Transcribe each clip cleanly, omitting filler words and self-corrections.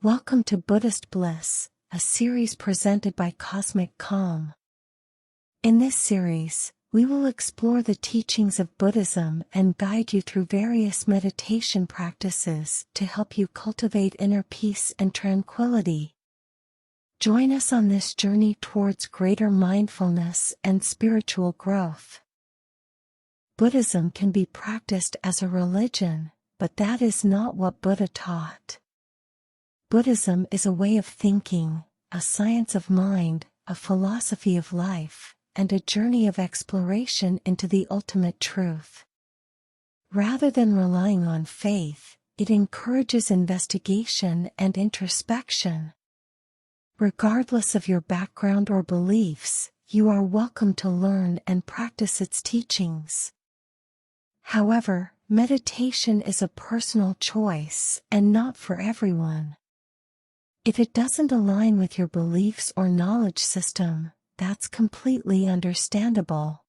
Welcome to Buddhist Bliss, a series presented by Cosmic Calm. In this series, we will explore the teachings of Buddhism and guide you through various meditation practices to help you cultivate inner peace and tranquility. Join us on this journey towards greater mindfulness and spiritual growth. Buddhism can be practiced as a religion, but that is not what Buddha taught. Buddhism is a way of thinking, a science of mind, a philosophy of life, and a journey of exploration into the ultimate truth. Rather than relying on faith, it encourages investigation and introspection. Regardless of your background or beliefs, you are welcome to learn and practice its teachings. However, meditation is a personal choice and not for everyone. If it doesn't align with your beliefs or knowledge system, that's completely understandable.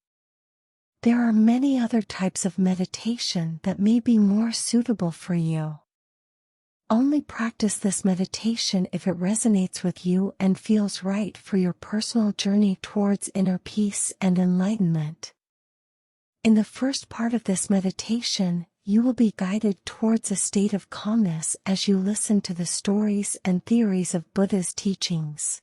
There are many other types of meditation that may be more suitable for you. Only practice this meditation if it resonates with you and feels right for your personal journey towards inner peace and enlightenment. In the first part of this meditation, you will be guided towards a state of calmness as you listen to the stories and theories of Buddha's teachings.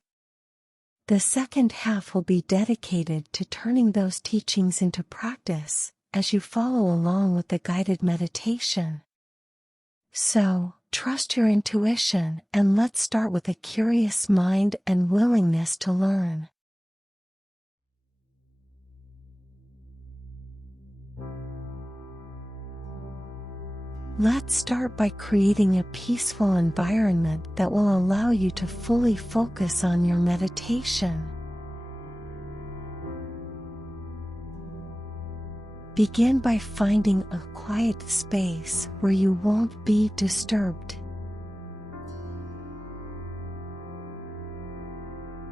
The second half will be dedicated to turning those teachings into practice as you follow along with the guided meditation. So, trust your intuition and let's start with a curious mind and willingness to learn. Let's start by creating a peaceful environment that will allow you to fully focus on your meditation. Begin by finding a quiet space where you won't be disturbed.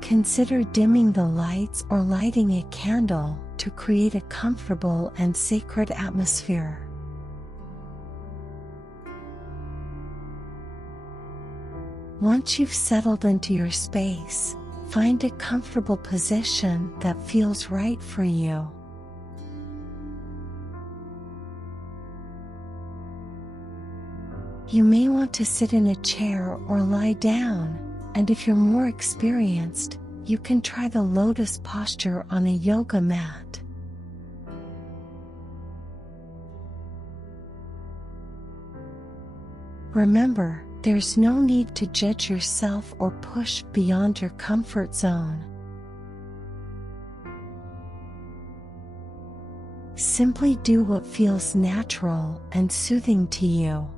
Consider dimming the lights or lighting a candle to create a comfortable and sacred atmosphere. Once you've settled into your space, find a comfortable position that feels right for you. You may want to sit in a chair or lie down, and if you're more experienced, you can try the lotus posture on a yoga mat. Remember, there's no need to judge yourself or push beyond your comfort zone. Simply do what feels natural and soothing to you.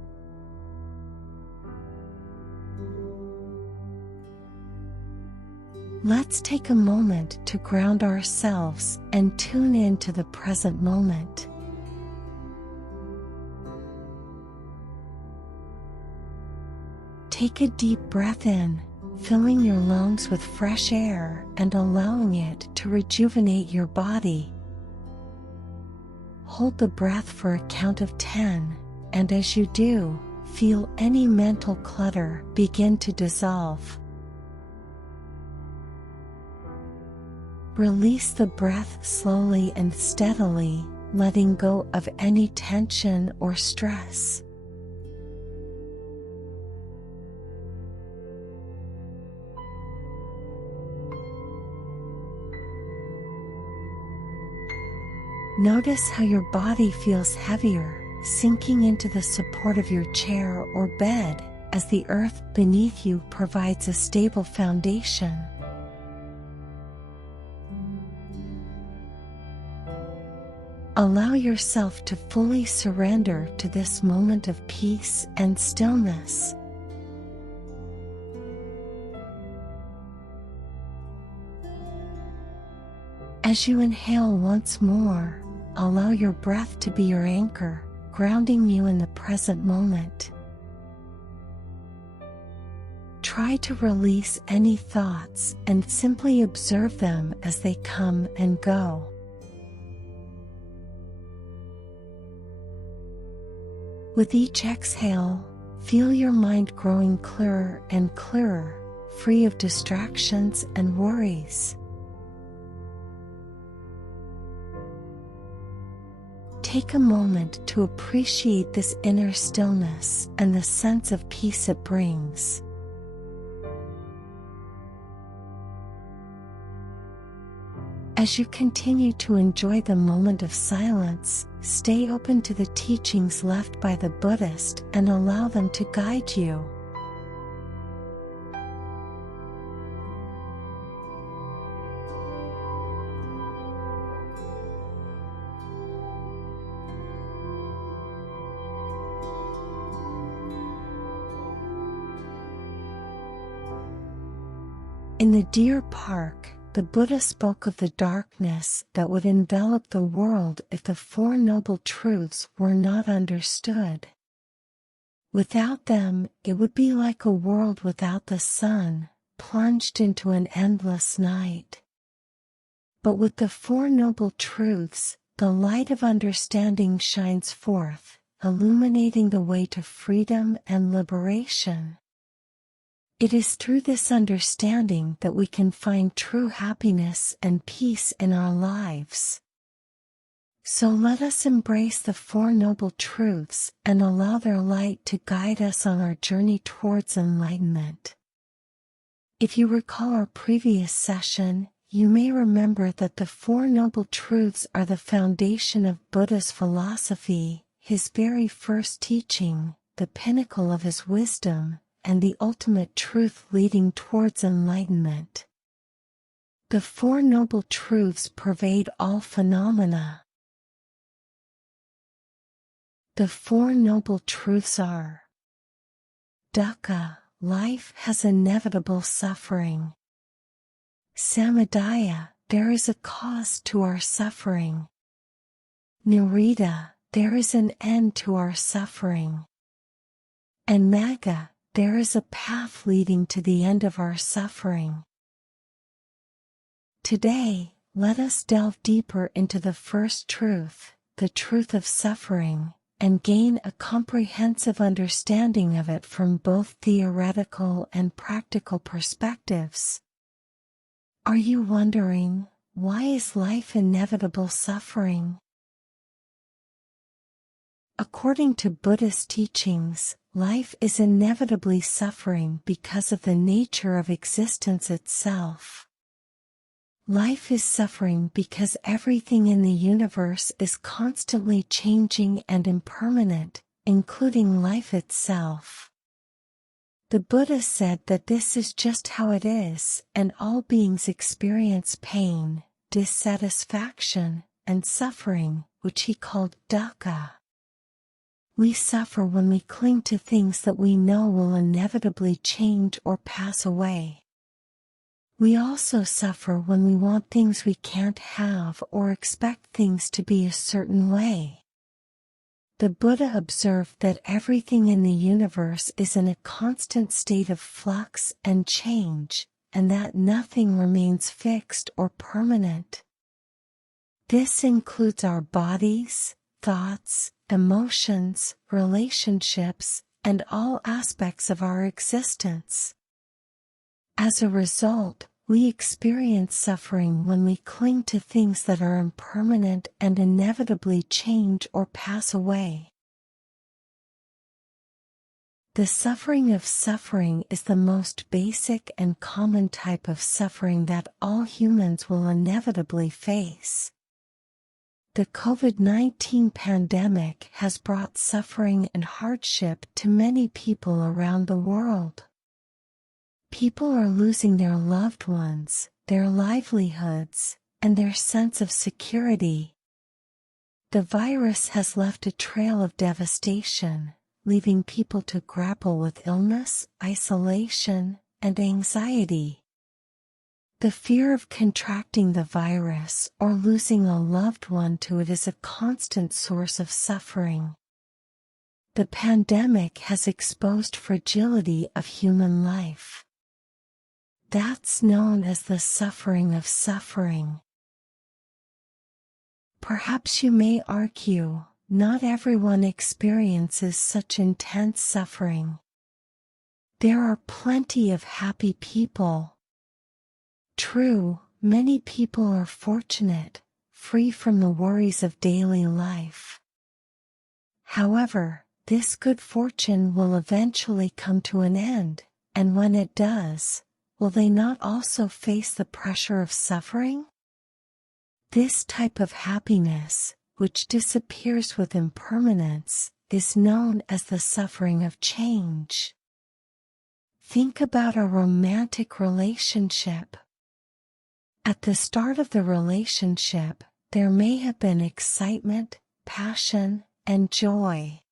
Let's take a moment to ground ourselves and tune in to the present moment. Take a deep breath in, filling your lungs with fresh air and allowing it to rejuvenate your body. Hold the breath for a count of 10, and as you do, feel any mental clutter begin to dissolve. Release the breath slowly and steadily, letting go of any tension or stress. Notice how your body feels heavier, sinking into the support of your chair or bed, as the earth beneath you provides a stable foundation. Allow yourself to fully surrender to this moment of peace and stillness. As you inhale once more, allow your breath to be your anchor, grounding you in the present moment. Try to release any thoughts and simply observe them as they come and go. With each exhale, Feel your mind growing clearer and clearer, free of distractions and worries. Take a moment to appreciate this inner stillness and the sense of peace it brings. As you continue to enjoy the moment of silence, stay open to the teachings left by the Buddhist and allow them to guide you. In the Deer Park, the Buddha spoke of the darkness that would envelop the world if the Four Noble Truths were not understood. Without them, it would be like a world without the sun, plunged into an endless night. But with the Four Noble Truths, the light of understanding shines forth, illuminating the way to freedom and liberation. It is through this understanding that we can find true happiness and peace in our lives. So let us embrace the Four Noble Truths and allow their light to guide us on our journey towards enlightenment. If you recall our previous session, you may remember that the Four Noble Truths are the foundation of Buddha's philosophy, his very first teaching, the pinnacle of his wisdom, and the ultimate truth leading towards enlightenment. The Four Noble Truths pervade all phenomena. The Four Noble Truths are: Dukkha, life has inevitable suffering. Samudaya, there is a cause to our suffering. Nirodha, there is an end to our suffering. And Magga, there is a path leading to the end of our suffering. Today, let us delve deeper into the first truth, the truth of suffering, and gain a comprehensive understanding of it from both theoretical and practical perspectives. Are you wondering, why is life inevitable suffering? According to Buddhist teachings, life is inevitably suffering because of the nature of existence itself. Life is suffering because everything in the universe is constantly changing and impermanent, including life itself. The Buddha said that this is just how it is, and all beings experience pain, dissatisfaction, and suffering, which he called dukkha. We suffer when we cling to things that we know will inevitably change or pass away. We also suffer when we want things we can't have or expect things to be a certain way. The Buddha observed that everything in the universe is in a constant state of flux and change, and that nothing remains fixed or permanent. This includes our bodies, thoughts, emotions, relationships, and all aspects of our existence. As a result, we experience suffering when we cling to things that are impermanent and inevitably change or pass away. The suffering of suffering is the most basic and common type of suffering that all humans will inevitably face. The COVID-19 pandemic has brought suffering and hardship to many people around the world. People are losing their loved ones, their livelihoods, and their sense of security. The virus has left a trail of devastation, leaving people to grapple with illness, isolation, and anxiety. The fear of contracting the virus or losing a loved one to it is a constant source of suffering. The pandemic has exposed fragility of human life. That's known as the suffering of suffering. Perhaps you may argue, not everyone experiences such intense suffering. There are plenty of happy people. True, many people are fortunate, free from the worries of daily life. However, this good fortune will eventually come to an end, and when it does, will they not also face the pressure of suffering? This type of happiness, which disappears with impermanence, is known as the suffering of change. Think about a romantic relationship. At the start of the relationship, there may have been excitement, passion, and joy.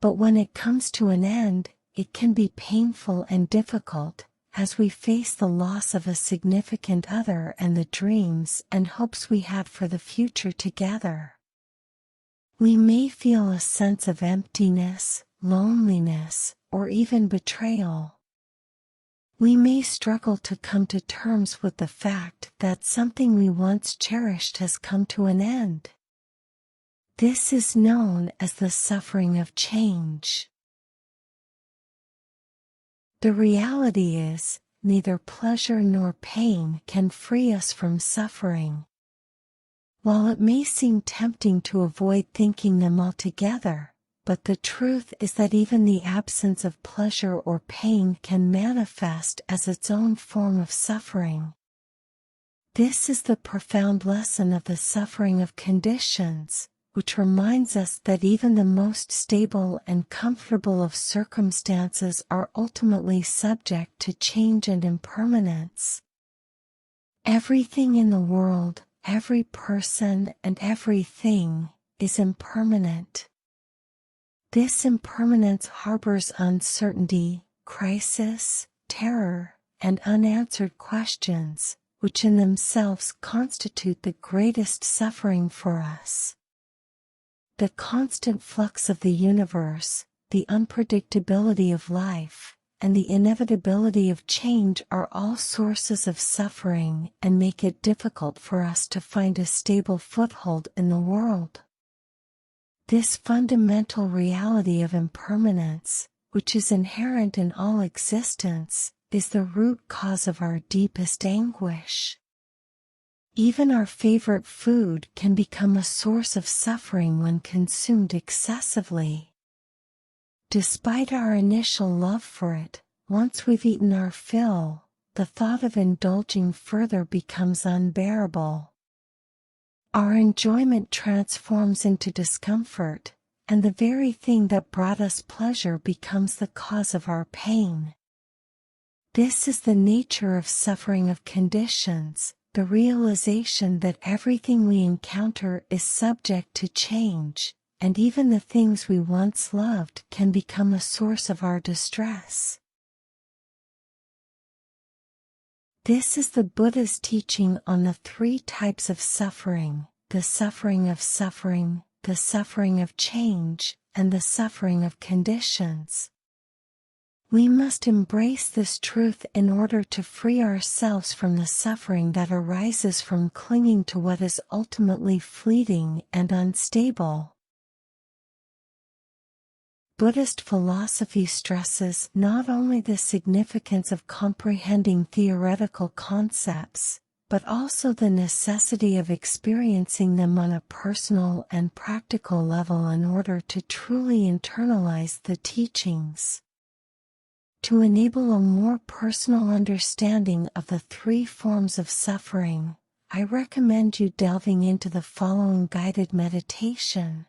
But when it comes to an end, it can be painful and difficult, as we face the loss of a significant other and the dreams and hopes we had for the future together. We may feel a sense of emptiness, loneliness, or even betrayal. We may struggle to come to terms with the fact that something we once cherished has come to an end. This is known as the suffering of change. The reality is, neither pleasure nor pain can free us from suffering. While it may seem tempting to avoid thinking them altogether, but the truth is that even the absence of pleasure or pain can manifest as its own form of suffering. This is the profound lesson of the suffering of conditions, which reminds us that even the most stable and comfortable of circumstances are ultimately subject to change and impermanence. Everything in the world, every person and everything, is impermanent. This impermanence harbors uncertainty, crisis, terror, and unanswered questions, which in themselves constitute the greatest suffering for us. The constant flux of the universe, the unpredictability of life, and the inevitability of change are all sources of suffering and make it difficult for us to find a stable foothold in the world. This fundamental reality of impermanence, which is inherent in all existence, is the root cause of our deepest anguish. Even our favorite food can become a source of suffering when consumed excessively. Despite our initial love for it, once we've eaten our fill, the thought of indulging further becomes unbearable. Our enjoyment transforms into discomfort, and the very thing that brought us pleasure becomes the cause of our pain. This is the nature of suffering of conditions, the realization that everything we encounter is subject to change, and even the things we once loved can become a source of our distress. This is the Buddha's teaching on the three types of suffering: the suffering of suffering, the suffering of change, and the suffering of conditions. We must embrace this truth in order to free ourselves from the suffering that arises from clinging to what is ultimately fleeting and unstable. Buddhist philosophy stresses not only the significance of comprehending theoretical concepts, but also the necessity of experiencing them on a personal and practical level in order to truly internalize the teachings. To enable a more personal understanding of the three forms of suffering, I recommend you delving into the following guided meditation.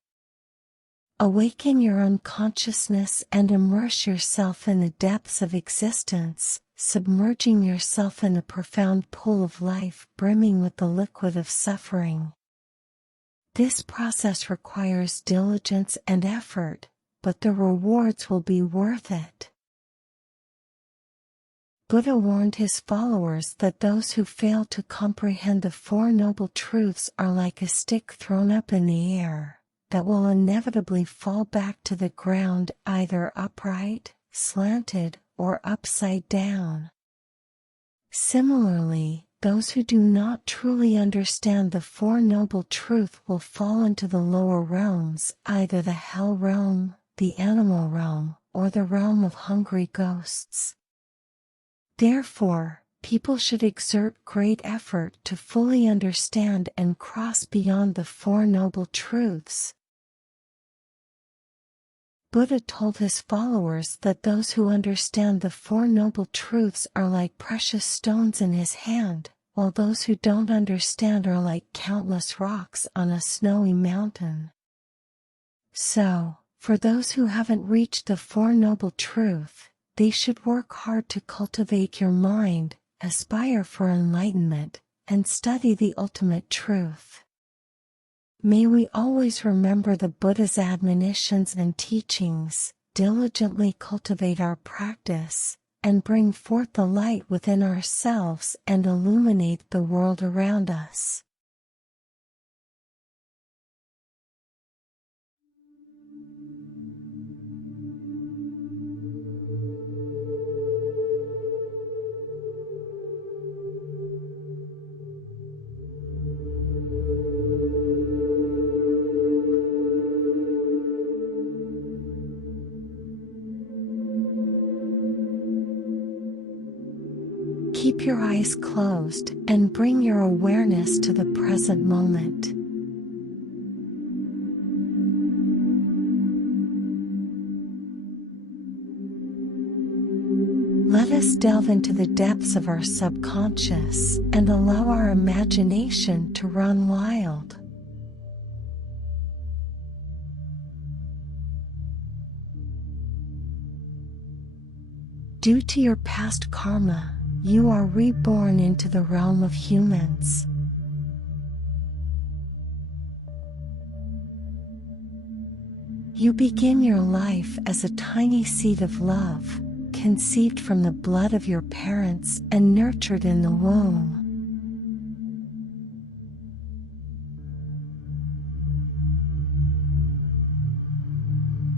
Awaken your unconsciousness and immerse yourself in the depths of existence, submerging yourself in a profound pool of life brimming with the liquid of suffering. This process requires diligence and effort, but the rewards will be worth it. Buddha warned his followers that those who fail to comprehend the Four Noble Truths are like a stick thrown up in the air, that will inevitably fall back to the ground either upright, slanted, or upside down. Similarly, those who do not truly understand the Four Noble Truths will fall into the lower realms, either the hell realm, the animal realm, or the realm of hungry ghosts. Therefore, people should exert great effort to fully understand and cross beyond the Four Noble Truths. Buddha told his followers that those who understand the Four Noble Truths are like precious stones in his hand, while those who don't understand are like countless rocks on a snowy mountain. So, for those who haven't reached the Four Noble Truths, they should work hard to cultivate your mind, aspire for enlightenment, and study the ultimate truth. May we always remember the Buddha's admonitions and teachings, diligently cultivate our practice, and bring forth the light within ourselves and illuminate the world around us. Keep your eyes closed and bring your awareness to the present moment. Let us delve into the depths of our subconscious and allow our imagination to run wild. Due to your past karma, you are reborn into the realm of humans. You begin your life as a tiny seed of love, conceived from the blood of your parents and nurtured in the womb.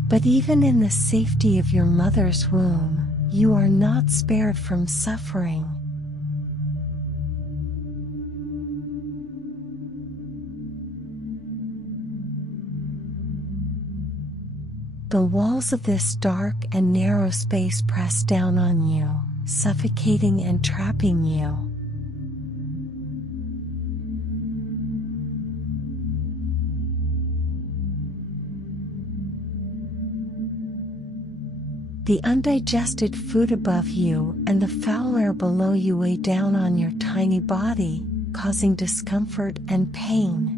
But even in the safety of your mother's womb, you are not spared from suffering. The walls of this dark and narrow space press down on you, suffocating and trapping you. The undigested food above you and the foul air below you weigh down on your tiny body, causing discomfort and pain.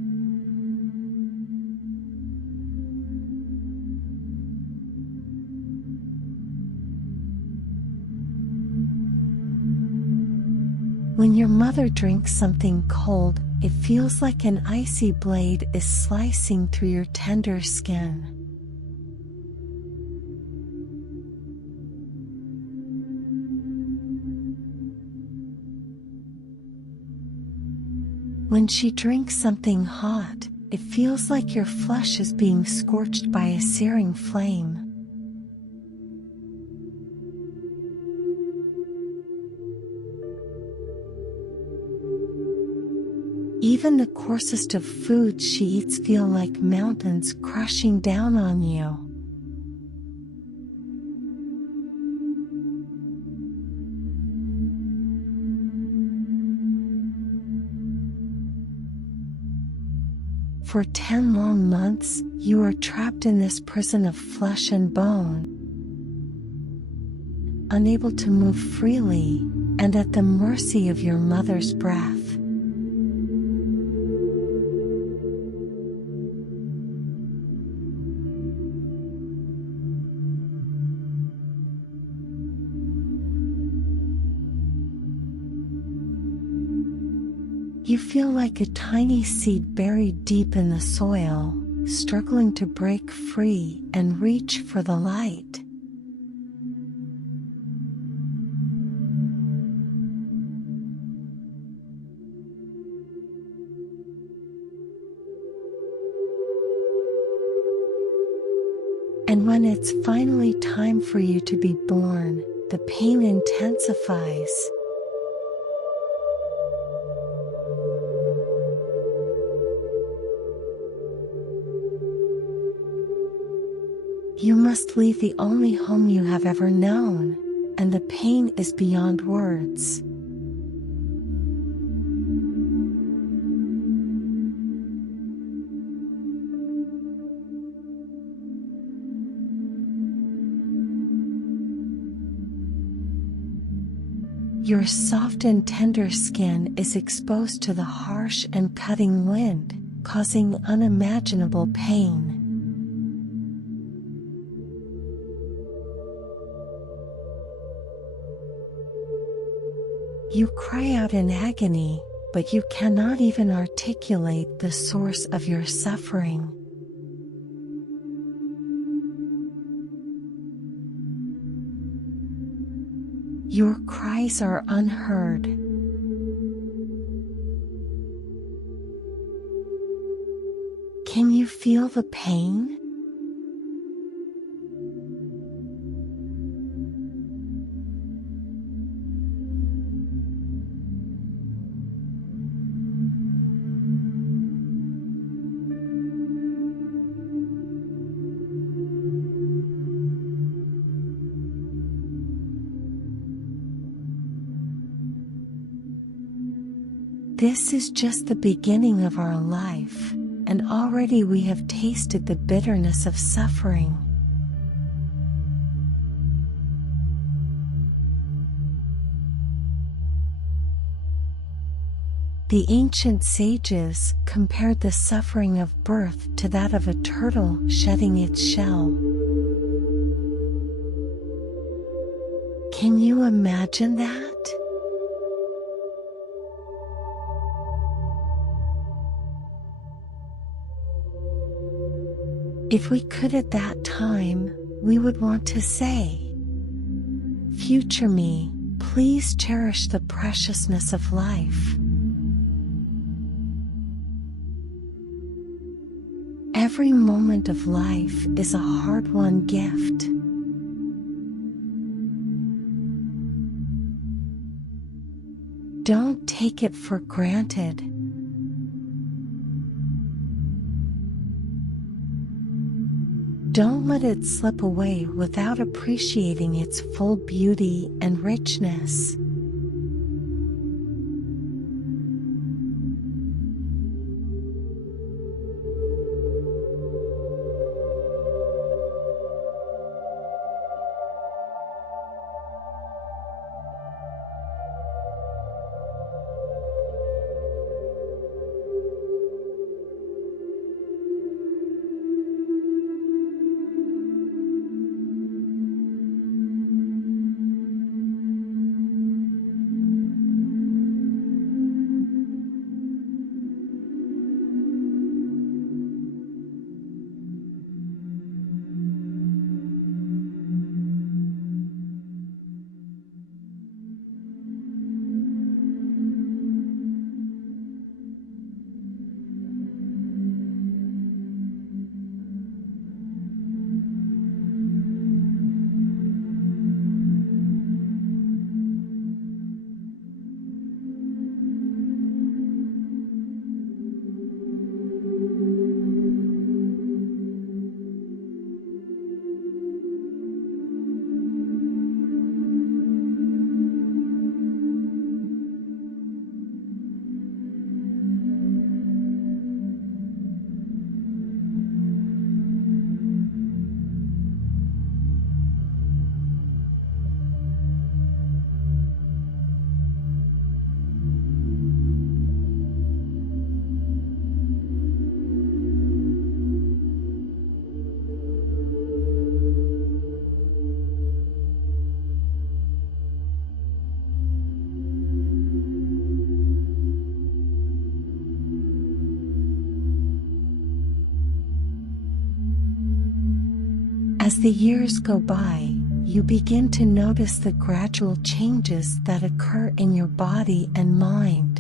When your mother drinks something cold, it feels like an icy blade is slicing through your tender skin. When she drinks something hot, it feels like your flesh is being scorched by a searing flame. Even the coarsest of foods she eats feel like mountains crushing down on you. For 10 long months, you are trapped in this prison of flesh and bone, unable to move freely, and at the mercy of your mother's breath. You feel like a tiny seed buried deep in the soil, struggling to break free and reach for the light. And when it's finally time for you to be born, the pain intensifies. You must leave the only home you have ever known, and the pain is beyond words. Your soft and tender skin is exposed to the harsh and cutting wind, causing unimaginable pain. You cry out in agony, but you cannot even articulate the source of your suffering. Your cries are unheard. Can you feel the pain? This is just the beginning of our life, and already we have tasted the bitterness of suffering. The ancient sages compared the suffering of birth to that of a turtle shedding its shell. Can you imagine that? If we could at that time, we would want to say, "Future me, please cherish the preciousness of life." Every moment of life is a hard-won gift. Don't take it for granted. Don't let it slip away without appreciating its full beauty and richness. As the years go by, you begin to notice the gradual changes that occur in your body and mind.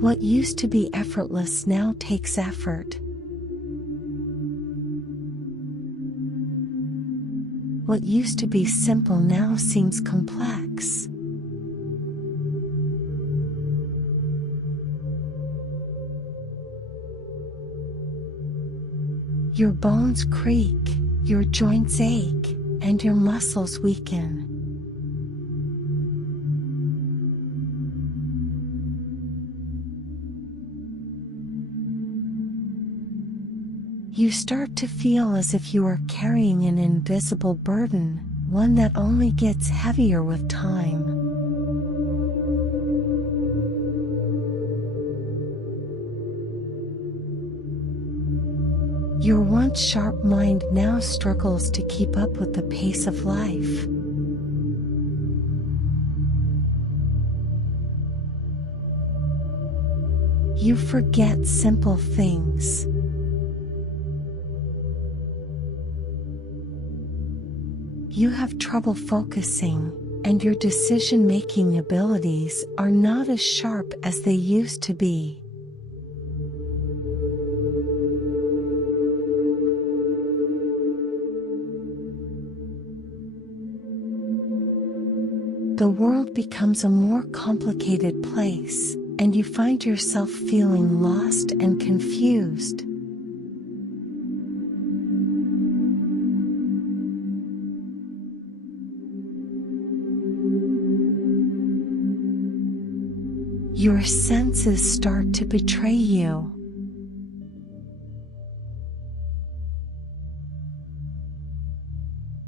What used to be effortless now takes effort. What used to be simple now seems complex. Your bones creak, your joints ache, and your muscles weaken. You start to feel as if you are carrying an invisible burden, one that only gets heavier with time. Your once sharp mind now struggles to keep up with the pace of life. You forget simple things. You have trouble focusing, and your decision-making abilities are not as sharp as they used to be. The world becomes a more complicated place, and you find yourself feeling lost and confused. Your senses start to betray you.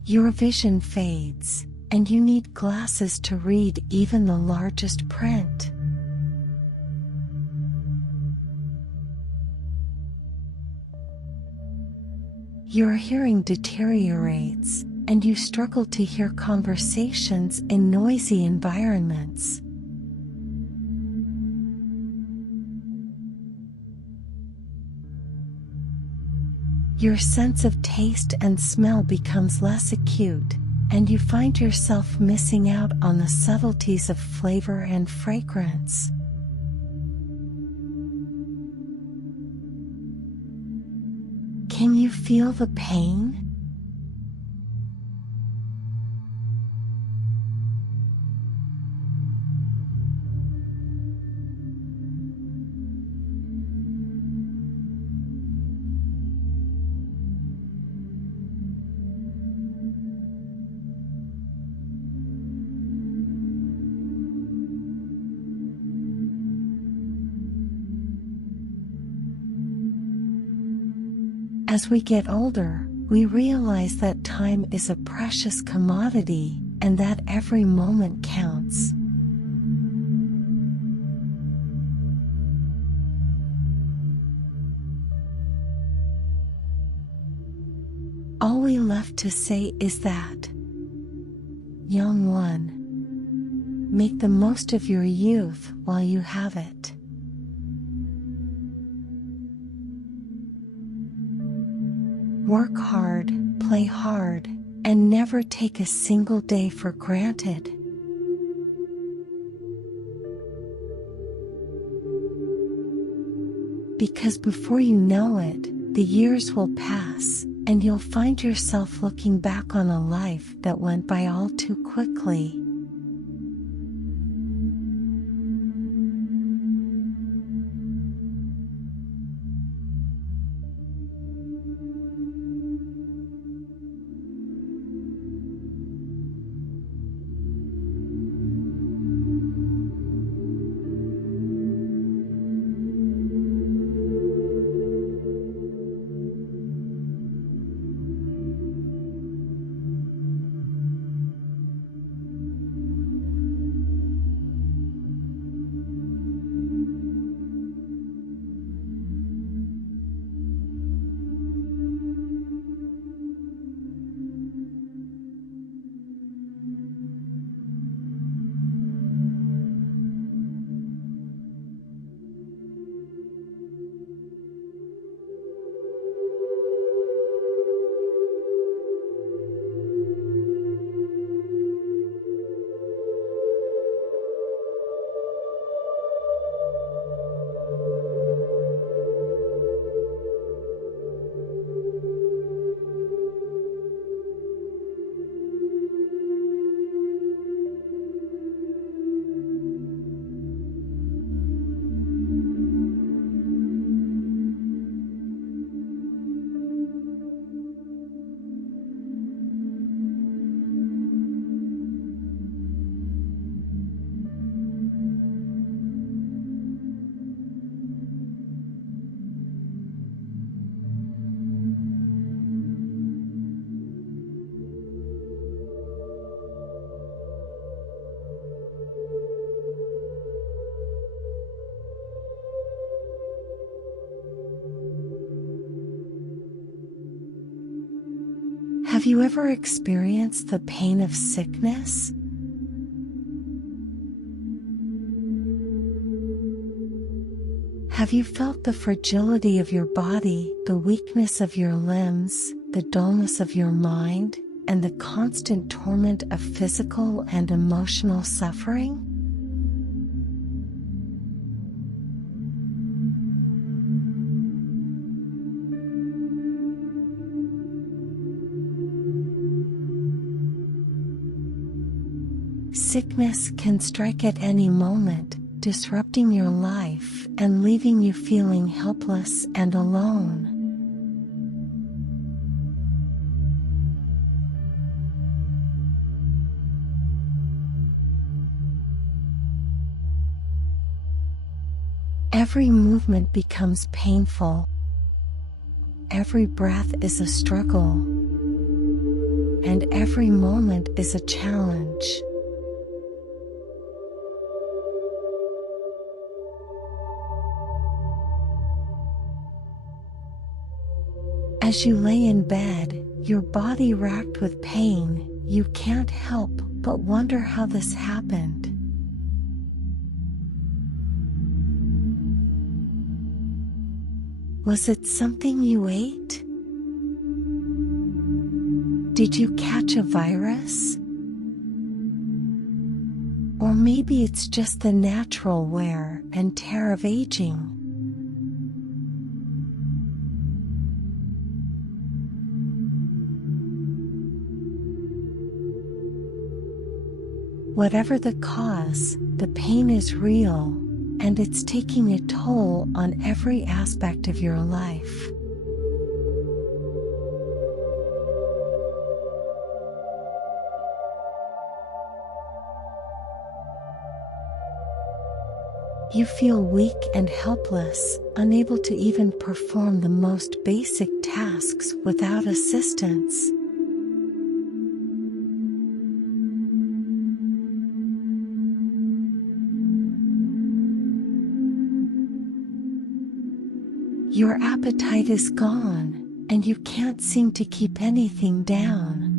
Your vision fades, and you need glasses to read even the largest print. Your hearing deteriorates, and you struggle to hear conversations in noisy environments. Your sense of taste and smell becomes less acute, and you find yourself missing out on the subtleties of flavor and fragrance. Can you feel the pain? As we get older, we realize that time is a precious commodity, and that every moment counts. All we left to say is that, young one, make the most of your youth while you have it. Work hard, play hard, and never take a single day for granted. Because before you know it, the years will pass, and you'll find yourself looking back on a life that went by all too quickly. Have you ever experienced the pain of sickness? Have you felt the fragility of your body, the weakness of your limbs, the dullness of your mind, and the constant torment of physical and emotional suffering? Sickness can strike at any moment, disrupting your life and leaving you feeling helpless and alone. Every movement becomes painful. Every breath is a struggle. And every moment is a challenge. As you lay in bed, your body racked with pain, you can't help but wonder how this happened. Was it something you ate? Did you catch a virus? Or maybe it's just the natural wear and tear of aging. Whatever the cause, the pain is real, and it's taking a toll on every aspect of your life. You feel weak and helpless, unable to even perform the most basic tasks without assistance. Your appetite is gone, and you can't seem to keep anything down.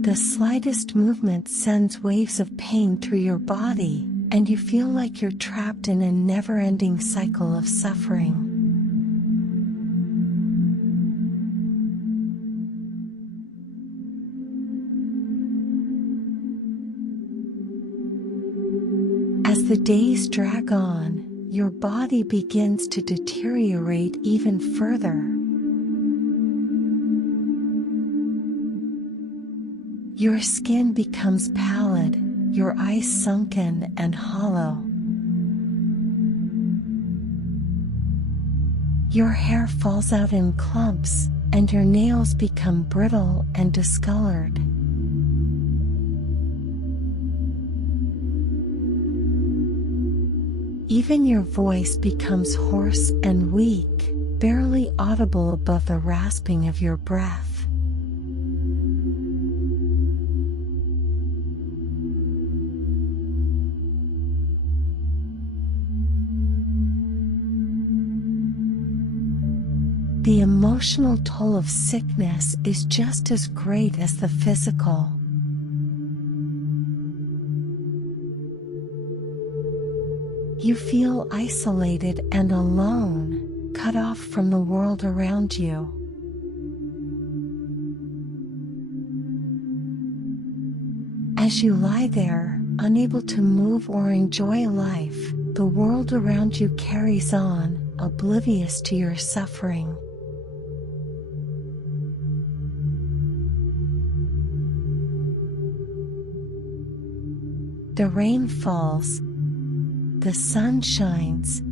The slightest movement sends waves of pain through your body, and you feel like you're trapped in a never-ending cycle of suffering. As the days drag on, your body begins to deteriorate even further. Your skin becomes pallid, your eyes sunken and hollow. Your hair falls out in clumps, and your nails become brittle and discolored. Even your voice becomes hoarse and weak, barely audible above the rasping of your breath. The emotional toll of sickness is just as great as the physical. You feel isolated and alone, cut off from the world around you. As you lie there, unable to move or enjoy life, the world around you carries on, oblivious to your suffering. The rain falls. The sun shines.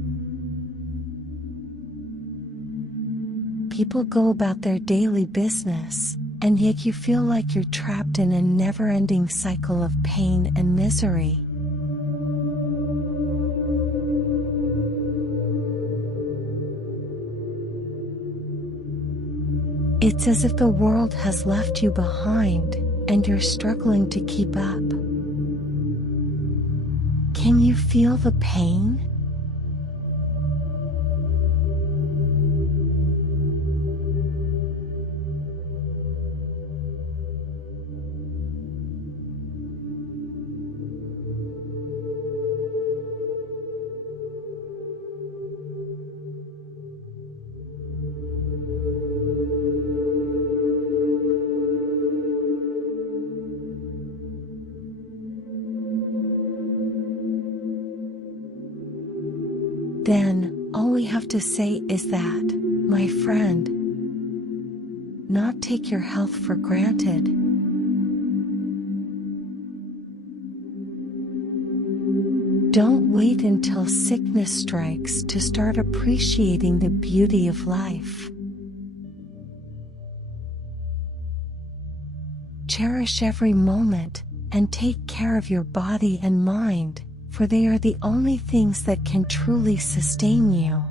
People go about their daily business, and yet you feel like you're trapped in a never-ending cycle of pain and misery. It's as if the world has left you behind, and you're struggling to keep up. Can you feel the pain? then all we have to say is that, my friend, not take your health for granted. Don't wait until sickness strikes to start appreciating the beauty of life. Cherish every moment and take care of your body and mind, for they are the only things that can truly sustain you.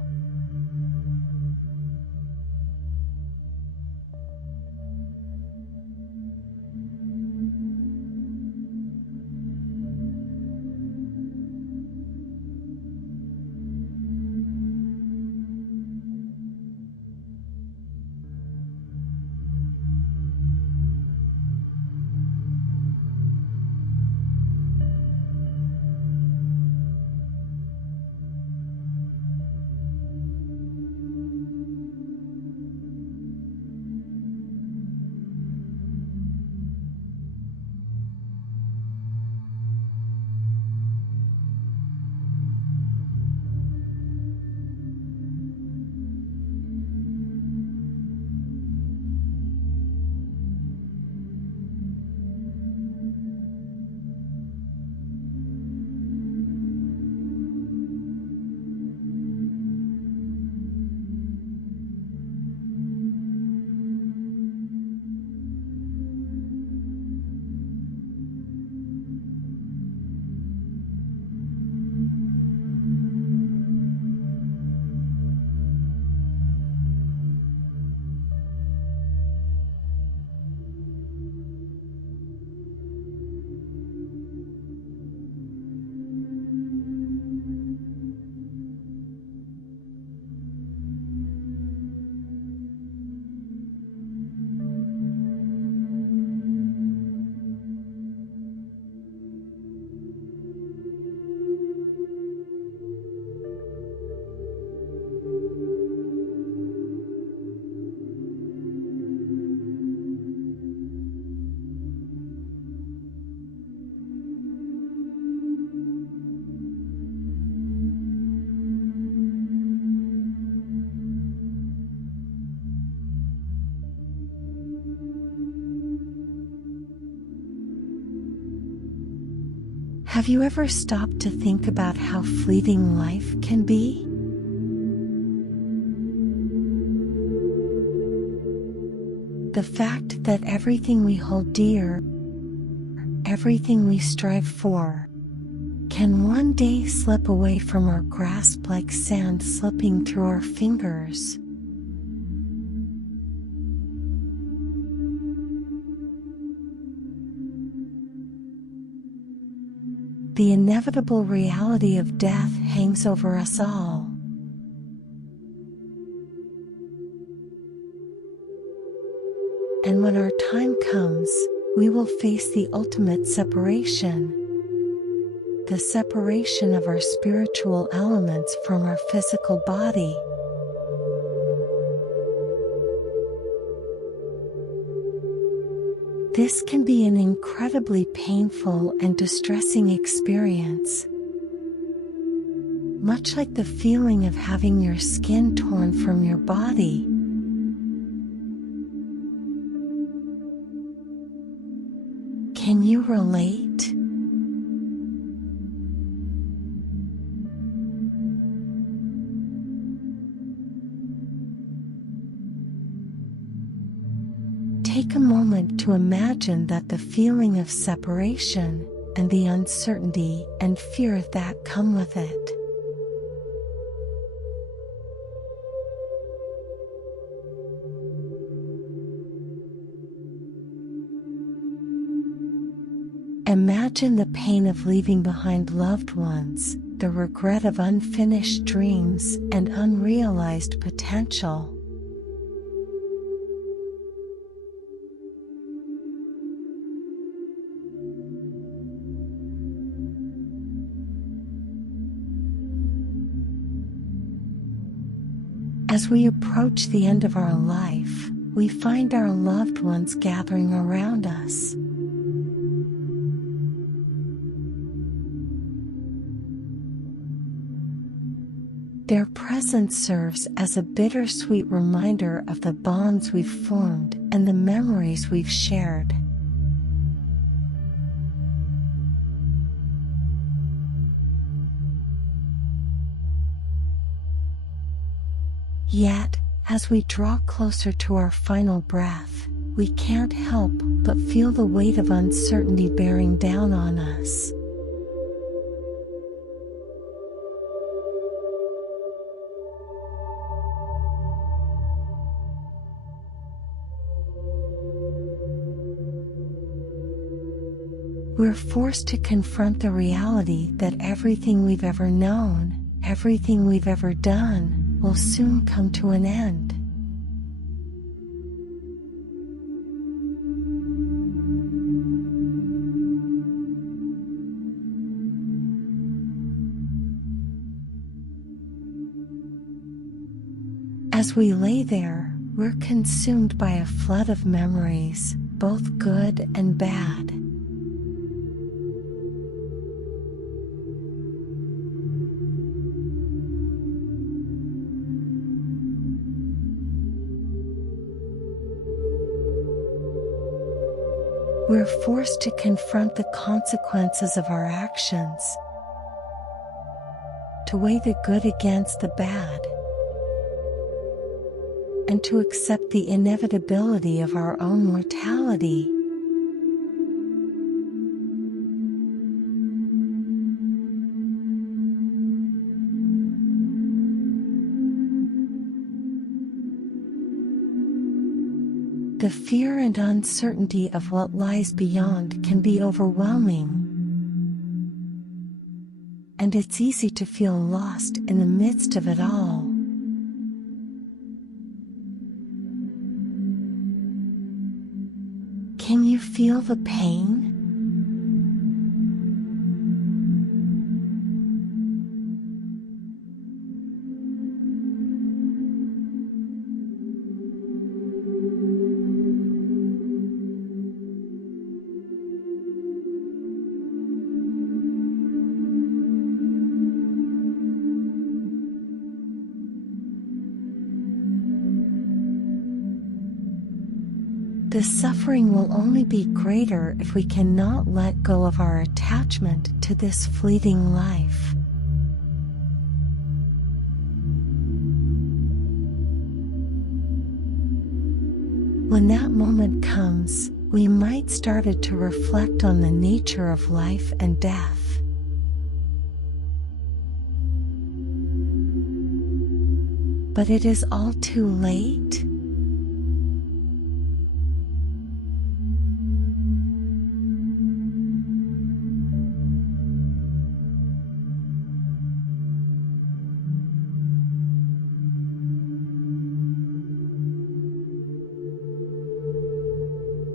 Have you ever stopped to think about how fleeting life can be? The fact that everything we hold dear, everything we strive for, can one day slip away from our grasp like sand slipping through our fingers. The inevitable reality of death hangs over us all. And when our time comes, we will face the ultimate separation. The separation of our spiritual elements from our physical body. This can be an incredibly painful and distressing experience. Much like the feeling of having your skin torn from your body. Can you relate? Take a moment to imagine that the feeling of separation and the uncertainty and fear that come with it. Imagine the pain of leaving behind loved ones, the regret of unfinished dreams and unrealized potential. As we approach the end of our life, we find our loved ones gathering around us. Their presence serves as a bittersweet reminder of the bonds we've formed and the memories we've shared. Yet, as we draw closer to our final breath, we can't help but feel the weight of uncertainty bearing down on us. We're forced to confront the reality that everything we've ever known, everything we've ever done, will soon come to an end. As we lay there, we're consumed by a flood of memories, both good and bad. We're forced to confront the consequences of our actions, to weigh the good against the bad, and to accept the inevitability of our own mortality. The fear and uncertainty of what lies beyond can be overwhelming, and it's easy to feel lost in the midst of it all. Can you feel the pain? The suffering will only be greater if we cannot let go of our attachment to this fleeting life. When that moment comes, we might start to reflect on the nature of life and death. But it is all too late.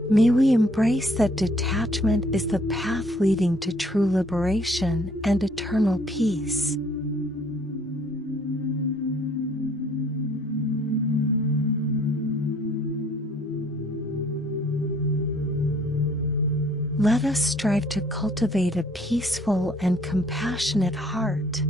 May we embrace that detachment is the path leading to true liberation and eternal peace. Let us strive to cultivate a peaceful and compassionate heart.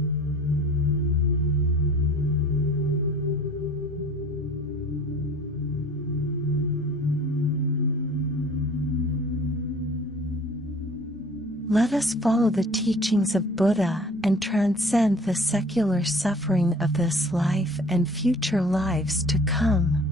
Let us follow the teachings of Buddha and transcend the secular suffering of this life and future lives to come.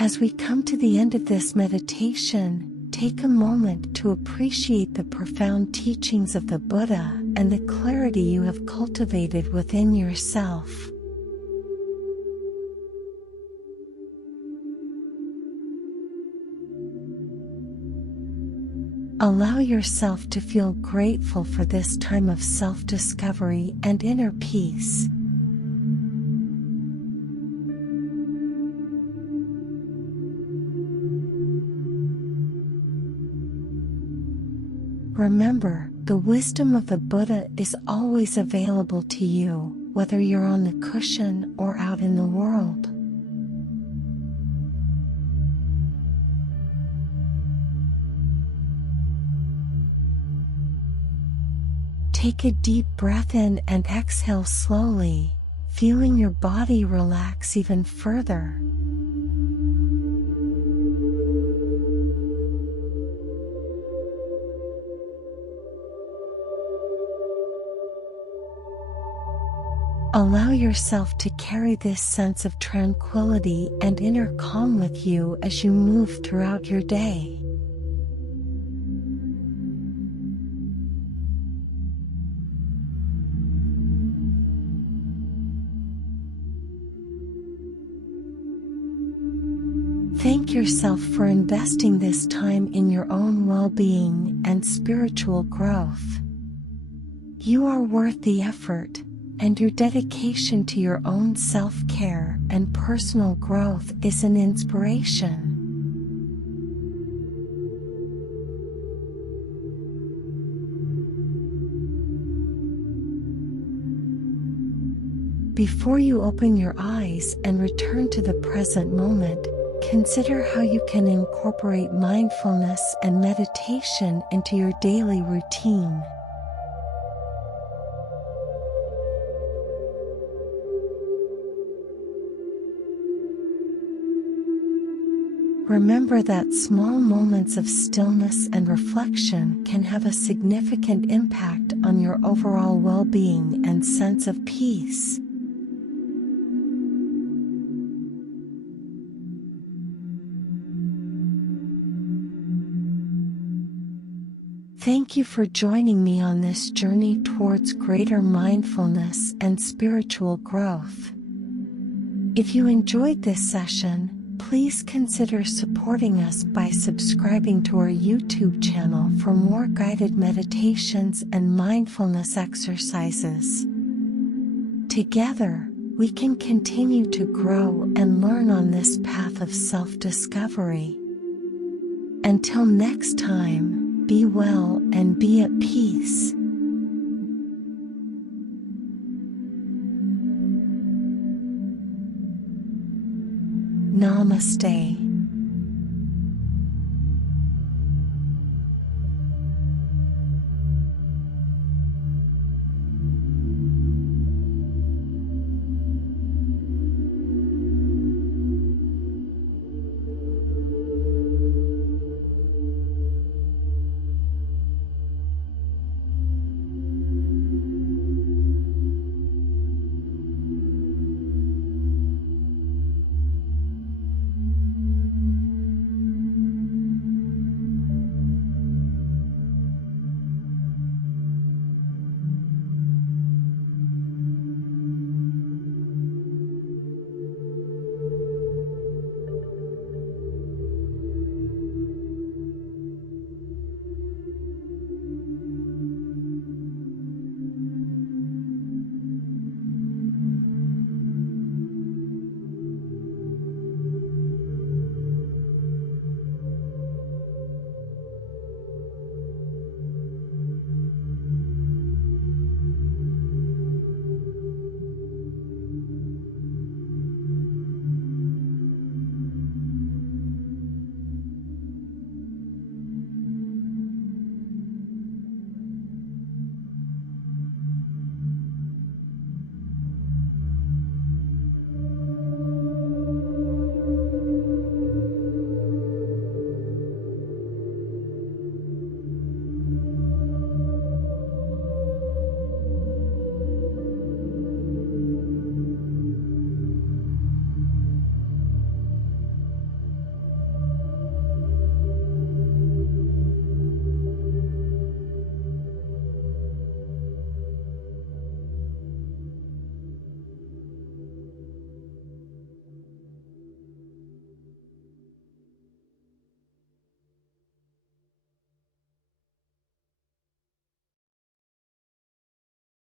As we come to the end of this meditation, take a moment to appreciate the profound teachings of the Buddha and the clarity you have cultivated within yourself. Allow yourself to feel grateful for this time of self-discovery and inner peace. Remember, the wisdom of the Buddha is always available to you, whether you're on the cushion or out in the world. Take a deep breath in and exhale slowly, feeling your body relax even further. Allow yourself to carry this sense of tranquility and inner calm with you as you move throughout your day. Thank yourself for investing this time in your own well-being and spiritual growth. You are worth the effort, and your dedication to your own self-care and personal growth is an inspiration. Before you open your eyes and return to the present moment, consider how you can incorporate mindfulness and meditation into your daily routine. Remember that small moments of stillness and reflection can have a significant impact on your overall well-being and sense of peace. Thank you for joining me on this journey towards greater mindfulness and spiritual growth. If you enjoyed this session, please consider supporting us by subscribing to our YouTube channel for more guided meditations and mindfulness exercises. Together, we can continue to grow and learn on this path of self-discovery. Until next time, be well and be at peace. Namaste.